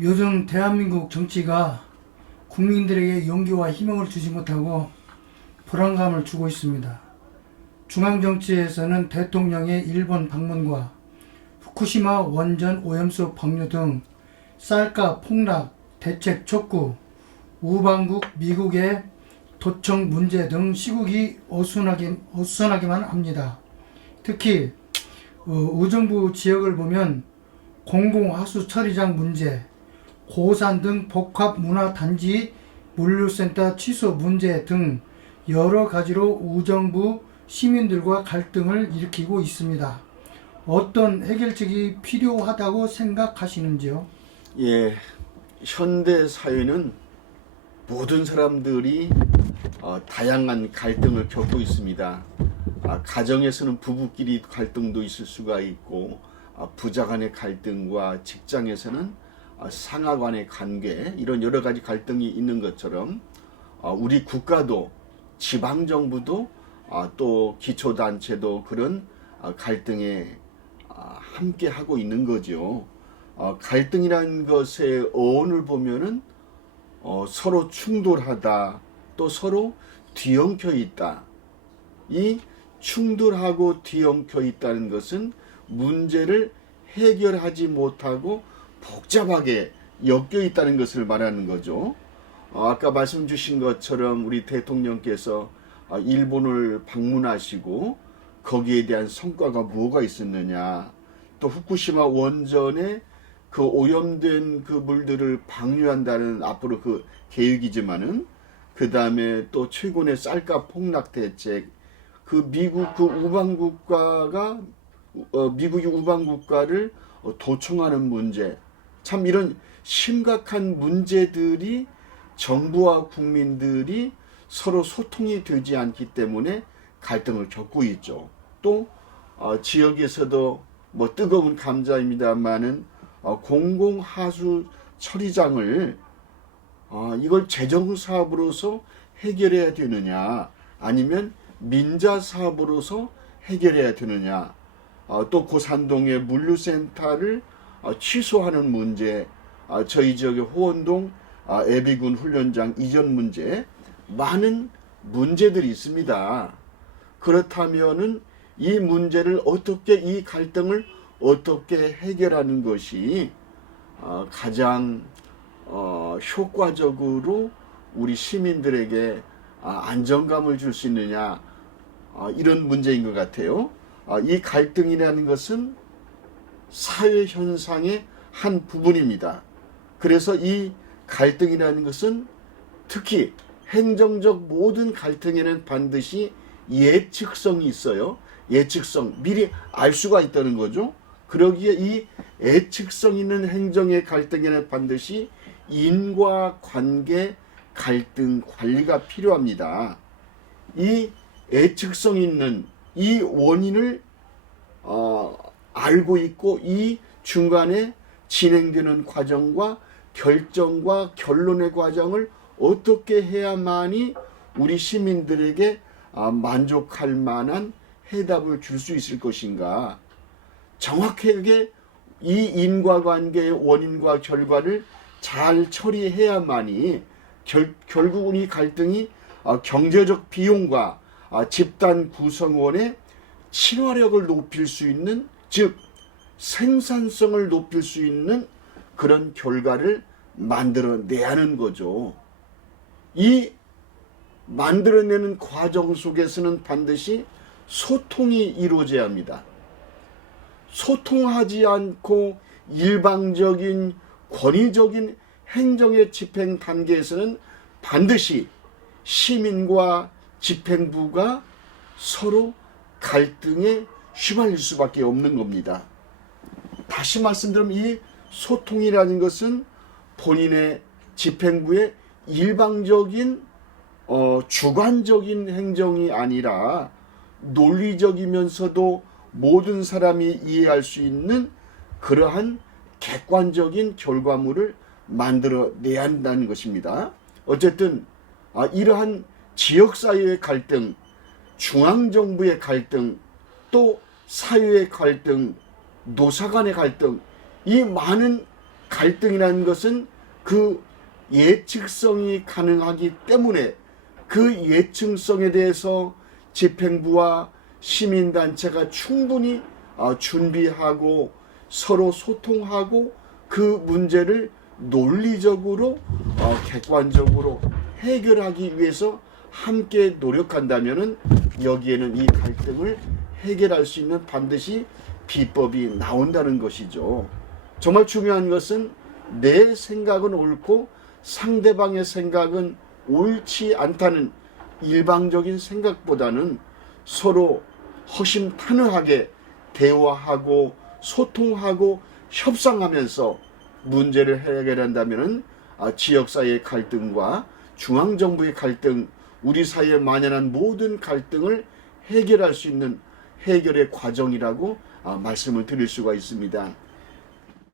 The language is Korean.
요즘 대한민국 정치가 국민들에게 용기와 희망을 주지 못하고 불안감을 주고 있습니다. 중앙정치에서는 대통령의 일본 방문과 후쿠시마 원전 오염수 방류 등 쌀가 폭락, 대책 촉구, 우방국 미국의 도청 문제 등 시국이 어수선하기만 합니다. 특히 의정부 지역을 보면 공공하수 처리장 문제, 고산 등 복합문화단지 물류센터 취소 문제 등 여러 가지로 의정부 시민들과 갈등을 일으키고 있습니다. 어떤 해결책이 필요하다고 생각하시는지요? 예, 현대 사회는 모든 사람들이 다양한 갈등을 겪고 있습니다. 가정에서는 부부끼리 갈등도 있을 수가 있고, 부자 간의 갈등과 직장에서는 상하 간의 관계, 이런 여러 가지 갈등이 있는 것처럼 우리 국가도 지방정부도 또 기초단체도 그런 갈등에 함께 하고 있는 거죠. 갈등이라는 것의 어원을 보면은 서로 충돌하다, 또 서로 뒤엉켜 있다. 이 충돌하고 뒤엉켜 있다는 것은 문제를 해결하지 못하고 복잡하게 엮여 있다는 것을 말하는 거죠. 아까 말씀 주신 것처럼 우리 대통령께서 일본을 방문하시고 거기에 대한 성과가 뭐가 있었느냐, 또 후쿠시마 원전에 그 오염된 그 물들을 방류한다는 앞으로 그 계획이지만은, 그 다음에 또 최근의 쌀가 폭락 대책, 그 미국 그 우방국가가 미국이 우방국가를 도청하는 문제, 참 이런 심각한 문제들이 정부와 국민들이 서로 소통이 되지 않기 때문에 갈등을 겪고 있죠. 또 지역에서도 뭐 뜨거운 감자입니다만은 공공하수 처리장을 이걸 재정 사업으로서 해결해야 되느냐, 아니면 민자 사업으로서 해결해야 되느냐, 또 고산동의 물류센터를 취소하는 문제, 저희 지역의 호원동 예비군 훈련장 이전 문제, 많은 문제들이 있습니다. 그렇다면은 이 문제를 어떻게, 이 갈등을 어떻게 해결하는 것이 가장 효과적으로 우리 시민들에게 안정감을 줄 수 있느냐, 이런 문제인 것 같아요. 이 갈등이라는 것은 사회 현상의 한 부분입니다. 그래서 이 갈등이라는 것은 특히 행정적 모든 갈등에는 반드시 예측성이 있어요. 예측성, 미리 알 수가 있다는 거죠. 그러기에 이 예측성 있는 행정의 갈등에는 반드시 인과관계 갈등 관리가 필요합니다. 이 예측성 있는 이 원인을 알고 있고, 이 중간에 진행되는 과정과 결정과 결론의 과정을 어떻게 해야만이 우리 시민들에게 만족할 만한 해답을 줄 수 있을 것인가. 정확하게 이 인과관계의 원인과 결과를 잘 처리해야만이 결국은 이 갈등이 경제적 비용과 집단 구성원의 친화력을 높일 수 있는, 즉 생산성을 높일 수 있는 그런 결과를 만들어내야 하는 거죠. 이 만들어내는 과정 속에서는 반드시 소통이 이루어져야 합니다. 소통하지 않고 일방적인 권위적인 행정의 집행 단계에서는 반드시 시민과 집행부가 서로 갈등에 휘말릴 수밖에 없는 겁니다. 다시 말씀드리면 이 소통이라는 것은 본인의 집행부의 일방적인 주관적인 행정이 아니라 논리적이면서도 모든 사람이 이해할 수 있는 그러한 객관적인 결과물을 만들어내야 한다는 것입니다. 어쨌든 이러한 지역사회의 갈등, 중앙정부의 갈등, 또 사회의 갈등, 노사 간의 갈등, 이 많은 갈등이라는 것은 그 예측성이 가능하기 때문에 그 예측성에 대해서 집행부와 시민단체가 충분히 준비하고 서로 소통하고 그 문제를 논리적으로 객관적으로 해결하기 위해서 함께 노력한다면은 여기에는 이 갈등을 해결할 수 있는 반드시 비법이 나온다는 것이죠. 정말 중요한 것은 내 생각은 옳고 상대방의 생각은 옳지 않다는 일방적인 생각보다는 서로 허심탄회하게 대화하고 소통하고 협상하면서 문제를 해결한다면 지역사회의 갈등과 중앙정부의 갈등, 우리 사회에 만연한 모든 갈등을 해결할 수 있는 해결의 과정이라고 말씀을 드릴 수가 있습니다.